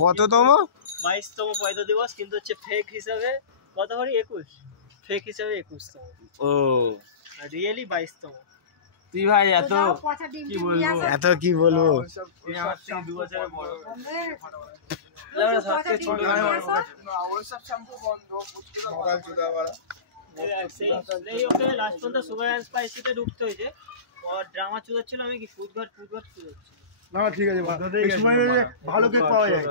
কততম? 22তম পয়দা দিবস, কিন্তু হচ্ছে ফেক হিসাবে কত ভরি? 21। ফেক হিসাবে 21তম। ও রিয়েলি 22তম। তুই ভাই এত কি বলবো লাস্ট পর্যন্ত সুগার অ্যান্ড স্পাইসিতে ঢুকতে হয়েছে। ড্রামা চুদাচ্ছিল, আমি কি ফুটঘর চুদাচ্ছি। না ঠিক আছে, ভালো কেক পাওয়া যায়।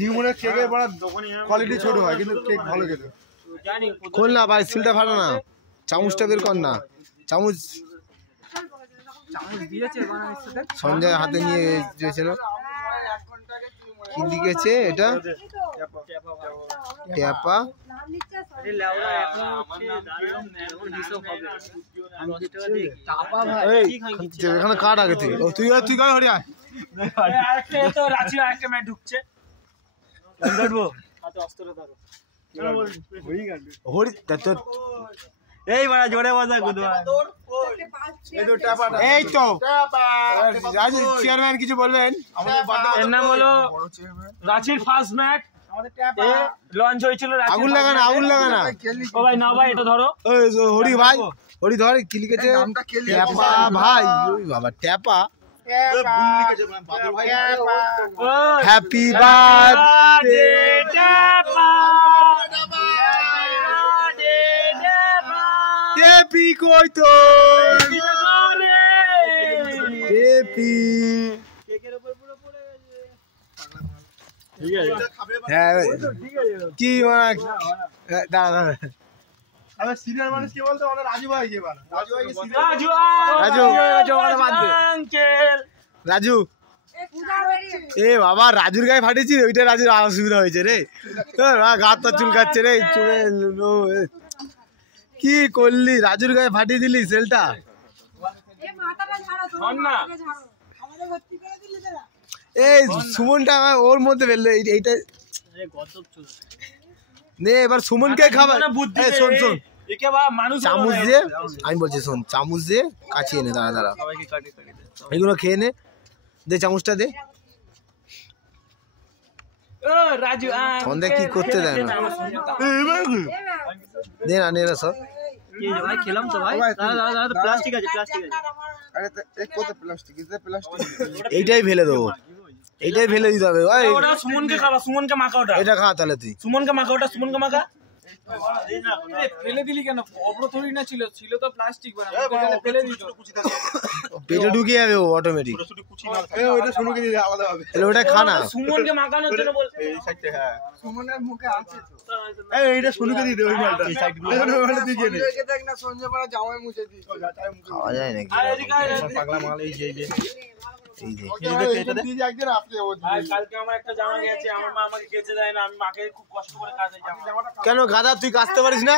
নিউমোনিয়া কেকের কোয়ালিটি ছোট হয়, কিন্তু কেক ভালো খেতে। খোল না ভাই, সিলটা ফাটো না, চামচটা বের কর না। চামচ সঞ্জয় হাতে নিয়ে গিয়েছিল। কি লিখেছে এটা? ট্যাপা। এখানে কাট আগে থেকে তুই কয় হরিয়া ঢুকছে এই বড় জোরে বাজা গুদবা। এই তো রাজু চেয়ারম্যান কিছু বলবেন? এর নাম হলো রাঁচির ফার্স্ট ম্যাচ লঞ্চ হয়েছিল। আগুন লাগানা, আগুন লাগানা। ও ভাই না ভাই, এটা ধরো। হরি ভাই, হরি ধর। কি লিখেছে? ট্যাপা ভাই। ওই বাবা, ট্যাপা। হ্যাপি বার্থডে ট্যাপা, টেপি কই তো টেপি কেকের উপর পুরো পড়ে গেছে। হ্যাঁ কি মানে দাদা আরে সিনিয়র মানুষ কি বলতো? আমাদের রাজু ভাই কে বলে? রাজু ভাই কি সিনিয়র? রাজু এ বাবা, রাজুর গায়ে ফাটেছি, ওইটা রাজুর অসুবিধা হয়েছে রে। গাত তো চুলকাচ্ছে রে, চুলে কি করলি? রাজুর গায়ে ফাটিয়ে দিলি সেলটা। এই সুমনটা ওর মধ্যে ফেললে এইটা নে। এবার সুমনকে খাবার শোন শোন, চামচ দিয়ে আমি বলছি শোন, চামচ দিয়ে কাছিয়ে নে। দাঁড়া দাঁড়া, এইগুলো খেয়ে নে। দে চামচটা দে। সন্ধ্যা কি করতে দেয় না? দে না, নে না সব। খেলাম তো ভাই। প্লাস্টিক আছে, প্লাস্টিক আছে। এইটাই ফেলে দেবো, এইটাই ফেলে দিতে হবে। সুমনকে খাবা, সুমনকে মাখা ওটা। এটা খা তাহলে তুই। সুমনকে মাখা ওটা, সুমনকে মাখা। ফেলে দিলি কেন? অপ্রথরই না ছিল, ছিল তো প্লাস্টিক বানানো, ফেলে দিত। পেটে ঢুকে যাবে ও অটোমেটিক। ওইটা সুমনকে দিলে আলাদা হবে। তাহলে ওটা খা না। সুমনকে মাখানোর জন্য বল। এই সাইডে হ্যাঁ, সুমনের মুখে আছে তো। এইটা সুমনকে দিয়ে দে ওই মালটা। এই সাইডগুলো ওই মালটা দিয়ে দে। সঞ্জয়কে দেখ না, সঞ্জয় বড় জামাই মুছে দিই। খাওয়া যায় নাকি? আরে এদিকে আয়, পাগলা মাল। এই যে এই যে একদিন আপনি কালকে আমার একটা জামা গেছে, আমার মা আমাকে কেচে দেয় না, আমি মাকে খুব কষ্ট করে কাচে জামাটা। কেন গাদা, তুই কাচতে পারিস না?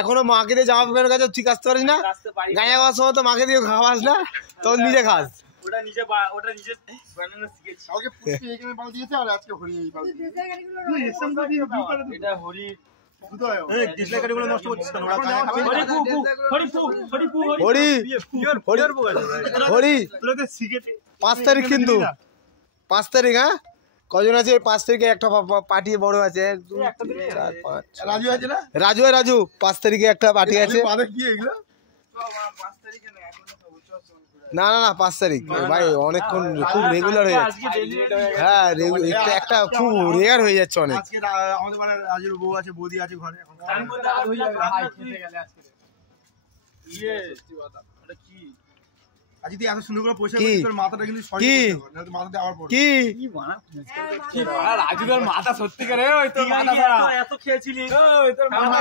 এখনো মাকে দিয়ে জামা প্যান্ট কাচে, তুই কাচতে পারিস না? গায়ে খাওয়ার সময় তো মাকে দিয়ে খাওয়াস না, তখন নিজে খাস। ওটা নিজে বানানো শিখেছি। কালকে পুষ্পি এখানে বাল দিয়েছে, আর আজকে হরি এই বাল দিয়েছে। এটা হরি এই ডিসলাইক গাড়িগুলো নষ্ট করছিস কেন? হরি তোকে শিখেছে 5 তারিখ, কিন্তু 5 তারিখ। হ্যাঁ, কজন আছে? 5 তারিখে একটা পার্টি বড় আছে। 1 2 3 4 5 রাজু আছে না? রাজু 5 তারিখে একটা পার্টি আছে। কি এগুলো? 5 তারিখে না, এখনো না না না, 5 তারিখ ভাই। অনেকক্ষণ খুব রেগুলার হয়ে যাচ্ছে। হ্যাঁ, একটা খুব রেয়ার হয়ে যাচ্ছে অনেক। আজকে আমাদের বাড়ির রাজুর বউ আছে, বৌদি আছে ঘরে। এখন আজ তুই এত সুন্দর করে পয়সা করিস, তোর মাথাটা কিন্তু মাথাতে আবার পড়ে। কি রাজুদার মাথা সত্যিকারে, ওই তোর মাথা এত খেয়েছিলি। তোর মাথা